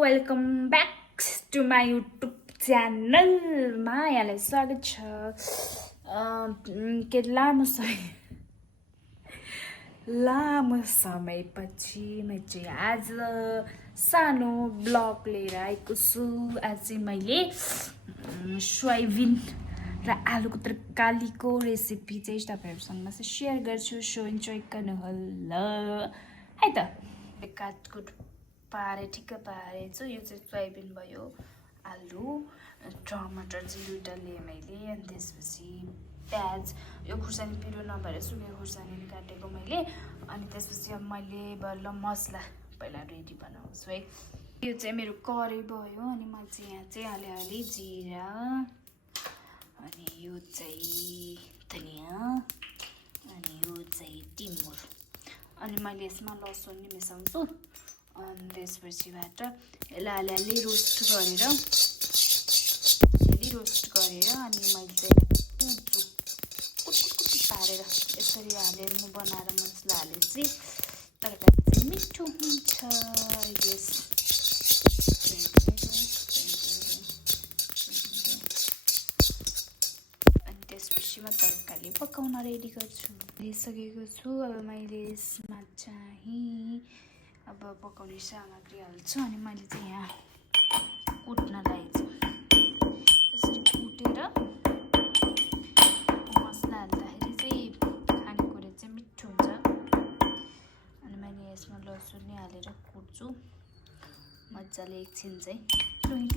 Welcome back to my YouTube च्यानलमा यहाँलाई स्वागत छ। के लामो समयपछि म चाहिँ आज सानो ब्लग लिएर आएको छु। आज चाहिँ मैले सोयाबिन र आलुको तरकारीको रेसिपी चाहिँ तपाईँहरूसँग सेयर गर्छु। सो इन्जोय गर्नुहोला है त। काटकुट पारे ठिक्क पारेछु। यो चाहिँ सोयाबिन भयो, आलु, टमाटर चाहिँ दुईवटा लिएँ मैले। अनि त्यसपछि प्याज, यो खुर्सानी पिरो नभएर सुकेको खुर्सानी काटेको मैले। अनि त्यसपछि अब मैले बल्ल मसला पहिला रेडी बनाउँछु है। यो चाहिँ मेरो कराई भयो। अनि म चाहिँ यहाँ चाहिँ अलिअलि जिरा, अनि यो चाहिँ धनिया, अनि यो चाहिँ टिमुर, अनि मैले यसमा लसुन नि मिसाउँछु। अनि त्यसपछिबाट यसलाई अलिअलि रोस्ट गरेर अनि मैले चाहिँ कुट्छु, कुट पारेर यसरी हालेर म बनाएर मसला हालेपछि तरकारी चाहिँ मिठो हुन्छ। यस, अनि त्यसपछि म तरकारी पकाउन रेडी गर्छु। लिइसकेको छु। अब मैले यसमा चाहिँ अब पकाउने सामग्री हाल्छु। अनि मैले चाहिँ यहाँ कुट्नलाई चाहिँ यसरी कुटेर मसला हाल्दाखेरि चाहिँ खानेकुरा चाहिँ मिठो हुन्छ। अनि मैले यसमा लसुन नै हालेर कुट्छु मजाले एकछिन चाहिँ टुई।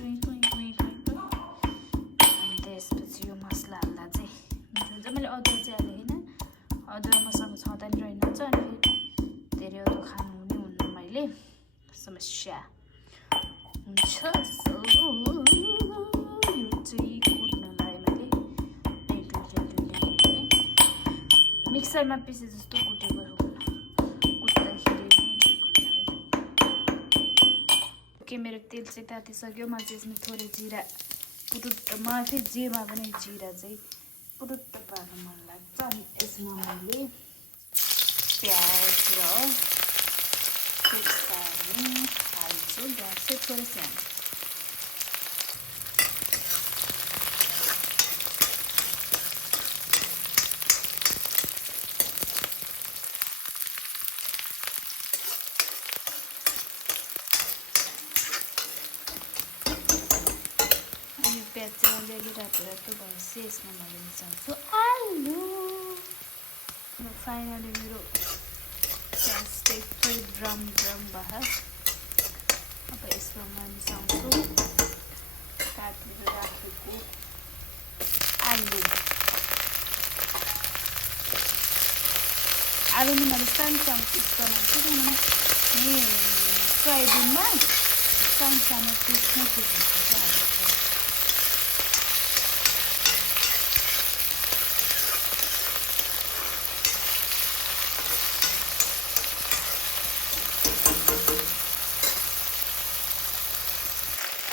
अनि त्यसपछि यो मसला हाल्दा चाहिँ मिठो हुन्छ। मैले अदुवा चाहिँ हालेँ होइन, अदुवा मसँग छँदा नि रहेनछ। अनि धेरै अदुवा खानु हुने हुन्न, मैले समस्या हुन्छ। सो यो चाहिँ कुट्नलाई मैले मिक्सरमा पिसे जस्तो कुटेको कुट्दाखेरि के मेरो तेल चाहिँ तातिसक्यो। म चाहिँ यसमा थोरै जिरा पुटुट्ट, मलाई फेरि जेमा पनि जिरा चाहिँ पुटुट्ट पार्नु मन लाग्छ। अनि यसमा मैले प्याज र खुर्सानी हाल्छु। ग्यास चाहिँ थोरै सानो। अनि प्याज चाहिँ अलिअलि रातो भएपछि यसमा मैले मिसाउँछु आलु। फाइनली मेरो प्याज चाहिँ थोरै ब्राउन भयो। अब यसमा म मिसाउँछु काटेर राखेको आलु। आलु नि मैले सानो पिस बनाउँछु, किनभने सोयाबिनमा सानो पिस नै ठिक हुन्छ क्या।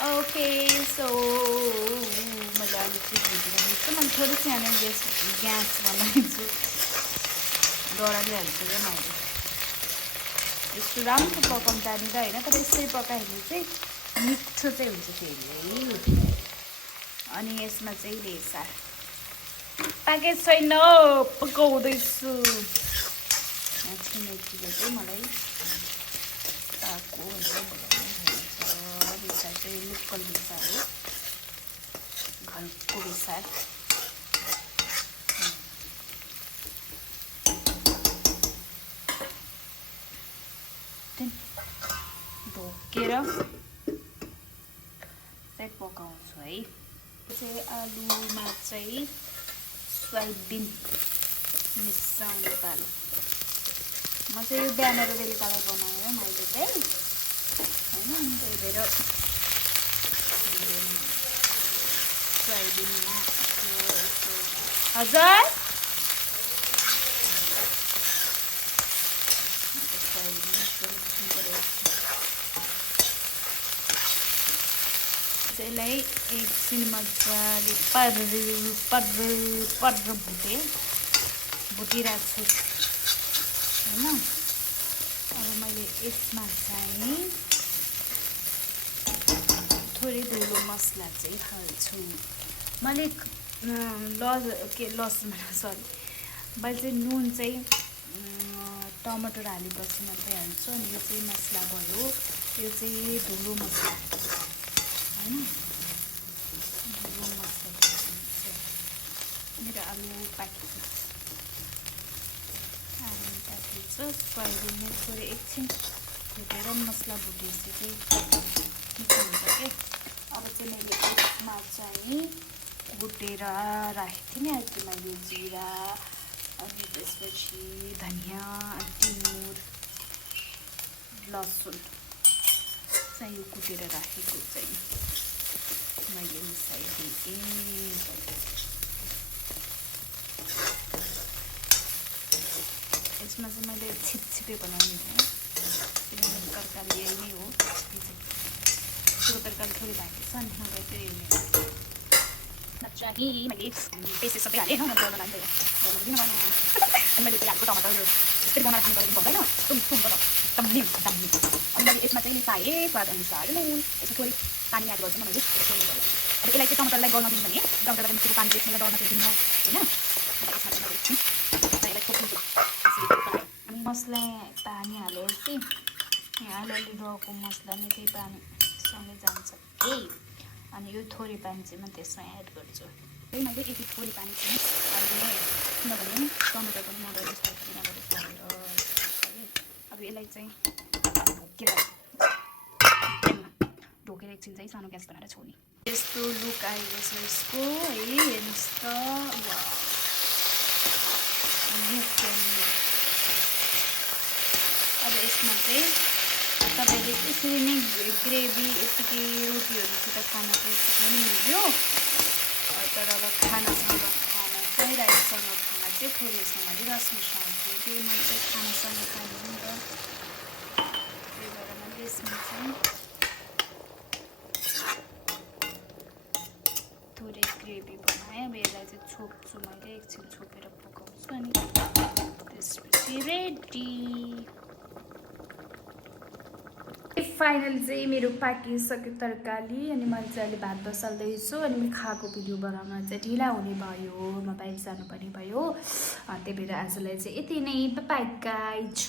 ओके, सो मैले आलु चाहिँ भुटिरहेको छु। मैले थोरै सानो ग्यास बनाइछु, डराले हाल्छु क्या मैले। यस्तो राम्रो पकाउनु जानेर होइन, तर यसरी पकायो भने चाहिँ मिठो चाहिँ हुन्छ फेरि। अनि यसमा चाहिँ रेसा पाकेको छैन, पकाउँदैछु। छिमेकीले चाहिँ मलाई पाएको रेसा चाहिँ लोकल रेसा हो, घरको रेसा। ढोकेर चाहिँ पकाउँछु है। चाहिँ आलुमा चाहिँ सोयाबिन मिसाउनु थाल्छु। म चाहिँ यो बिहान र बेलुकालाई बनाएँ मैले चाहिँ होइन। अनि त्यही भएर सोयाबिनमा हजुर यसलाई एकछिन मजाले भुटिरहेको छु होइन। अब मैले यसमा चाहिँ थोरै धुलो मसला चाहिँ हाल्छु मैले लसुन सरी मैले चाहिँ नुन चाहिँ टमाटर हालेपछि मात्रै हाल्छु अनि यो चाहिँ मसला भयो यो चाहिँ धुलो मसला होइन धुलो मसला मेरो आलु पाकेको आलु पाकेको सोयाबिन थोरै एकछिन भुटेर मसला भुटेपछि चाहिँ मिठो हुन्छ के अब चाहिँ मैले यसमा चाहिँ भुटेर राखेको थिएँ नि अहिले मैले जिरा अनि त्यसपछि धनियाँ टिमुर लसुन चाहिँ यो कुटेर राखेको चाहिँ मैले मिसाइदिएँ यसमा चाहिँ मैले छिपछिपे बनाउने हो किनभने तरकारी यही नै हो त्यो तरकारी थोरै बाँकी छ अनि मलाई चाहिँ यही नत्र नि मैले पेस्ट सबै हालेँ होइन गर्न लाग्दैन अनि मैले चाहिँ हालेको टमाटर यस्तै बनाएर खानु पर्दैन एकदम डम्ली अनि मैले यसमा चाहिँ मिसाएँ स्वाद अनुसार नुन यसमा थोरै पानी एड गर्छु मैले अब यसलाई चाहिँ टमाटरलाई गर्न दिनु भने टमाटरलाई मिठो पानी त्यसमा गर्न दिनु होइन अनि मसला पानी हालेपछि यहाँ अलिअलि रहेको मसला नै त्यही पानीसँगै जान्छ अनि यो थोरै पानी चाहिँ म त्यसमा एड गर्छु त्यही मैले यति थोरै पानी चाहिँ हाल्दिनँ किनभने टमाटर पनि मजाले सक्दिनँ अब यसलाई चाहिँ ढोकेर एकछिन चाहिँ सानो ग्यास बनाएर छोड्ने यस्तो लुक आएको छ यसको है हेर्नुहोस् त अब यसमा चाहिँ तपाईँले यसरी नै ग्रेभी यतिकै रोटीहरूसित खान चाहिँ पनि मिल्यो तर अब खानासँग खाना चाहिँ राइससँग खाना चाहिँ थोरैसँग रस मिसाउँछु त्यही मैले चाहिँ खानासँग खानु नि त त्यही भएर मैले यसमा चाहिँ थोरै ग्रेभी बनाएँ अब यसलाई चाहिँ छोप्छु मैले एकछिन छोपेर पकाउँछु अनि त्यसपछि रेडी फाइनल चाहिँ मेरो पाकिसक्यो तरकारी अनि मैले चाहिँ अहिले भात बसाल्दैछु अनि मैले खाएको भिडियो बनाउन चाहिँ ढिला हुने भयो म बाहिर जानुपर्ने भयो त्यही भएर आजलाई चाहिँ यति नै बाइ गाइज